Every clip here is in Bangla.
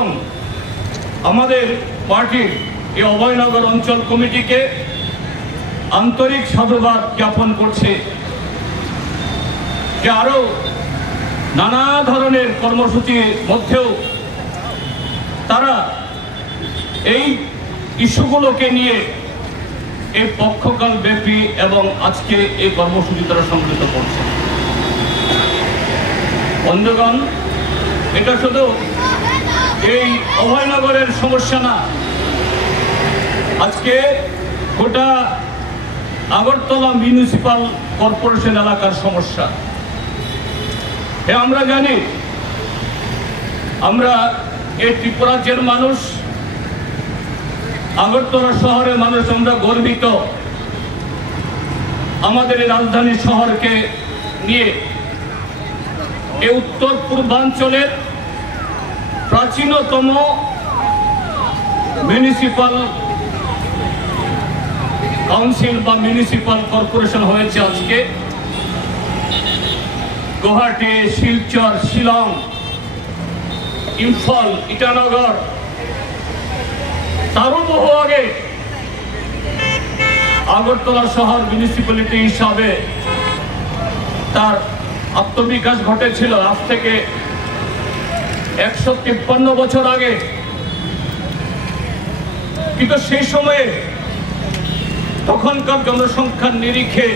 এবং আমাদের পার্টির এই অভয়নগর অঞ্চল কমিটিকে আন্তরিক সাধুবাদ জ্ঞাপন করছে যে আরো নানা ধরনের কর্মসূচির মধ্যেও তারা এই ইস্যুগুলোকে নিয়ে এই পক্ষকাল ব্যাপী এবং আজকে এই কর্মসূচি তারা সংগঠিত করছে। বন্ধুগণ, এটা শুধু এই অভয়নগরের সমস্যা না, আজকে গোটা আগরতলা মিউনিসিপাল কর্পোরেশন এলাকার সমস্যা। আমরা জানি, আমরা এই ত্রিপুরাজ্যের মানুষ, আগরতলা শহরের মানুষ আমরা গর্বিত আমাদের এই রাজধানী শহরকে নিয়ে। এই উত্তর পূর্বাঞ্চলের প্রাচীনতম মিউনিসিপাল কাউন্সিল বা মিউনিসিপাল কর্পোরেশন হয়েছে আজকে। গুয়াহাটি, শিলচর, শিলং, ইম্ফল, ইটানগর, তারও বহু আগে আগরতলা শহর মিউনিসিপ্যালিটি হিসাবে তার আত্মবিকাশ ঘটেছিল আজ থেকে 153 বছর আগে। কিন্তু সেই সময়ে তখনকার জনসংখ্যার নিরিখে,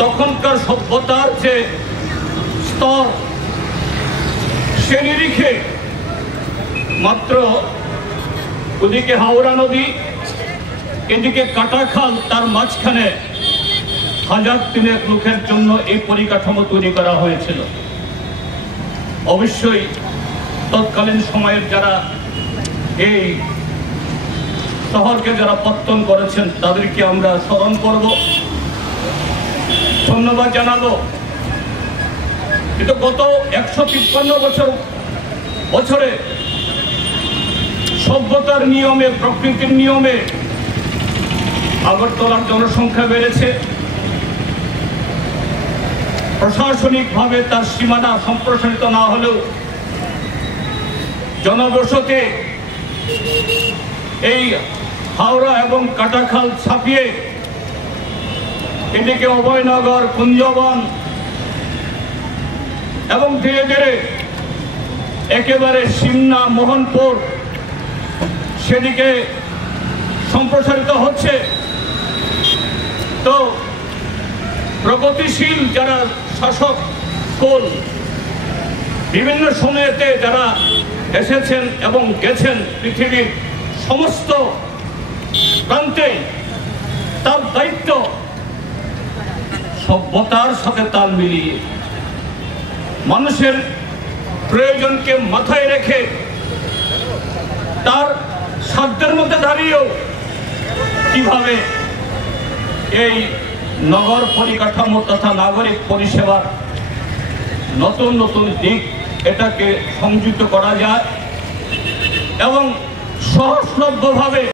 তখনকার সভ্যতার যে স্তর, সে নিরিখে মাত্র ওদিকে হাওড়া নদী, এদিকে কাটাখাল, তার মাঝখানে 1000 লোকের জন্য এই পরিকাঠামো তৈরি করা হয়েছিল। অবশ্যই তৎকালীন সময়ের যারা এই শহরকে যারা পত্তন করেছেন তাদেরকে আমরা স্মরণ করব, ধন্যবাদ জানাবো। কিন্তু গত 153 বছরে সভ্যতার নিয়মে, প্রকৃতির নিয়মে আগরতলার জনসংখ্যা বেড়েছে। প্রশাসনিকভাবে তার সীমানা সম্প্রসারিত না হলেও জনবসতি এই হাওড়া এবং কাটাখাল ছাপিয়ে এদিকে অভয়নগর, কুঞ্জবন এবং ধীরে ধীরে একেবারে সিমনা, মোহনপুর সেদিকে সম্প্রসারিত হচ্ছে। তো প্রগতিশীল যারা শাসক কুল বিভিন্ন সময়েতে যারা এসেছেন এবং গেছেন পৃথিবীর সমস্ত প্রান্তে, তার দায়িত্ব সভ্যতার সাথে তাল মিলিয়ে মানুষের প্রয়োজনকে মাথায় রেখে তার সাধ্যের মধ্যে দাঁড়িয়েও কিভাবে এই নগর পরিকাঠামো তথা নাগরিক পরিষেবার নতুন নতুন দিক এটাকে সংযুক্ত করা যায় এবং সহজলভ্যভাবে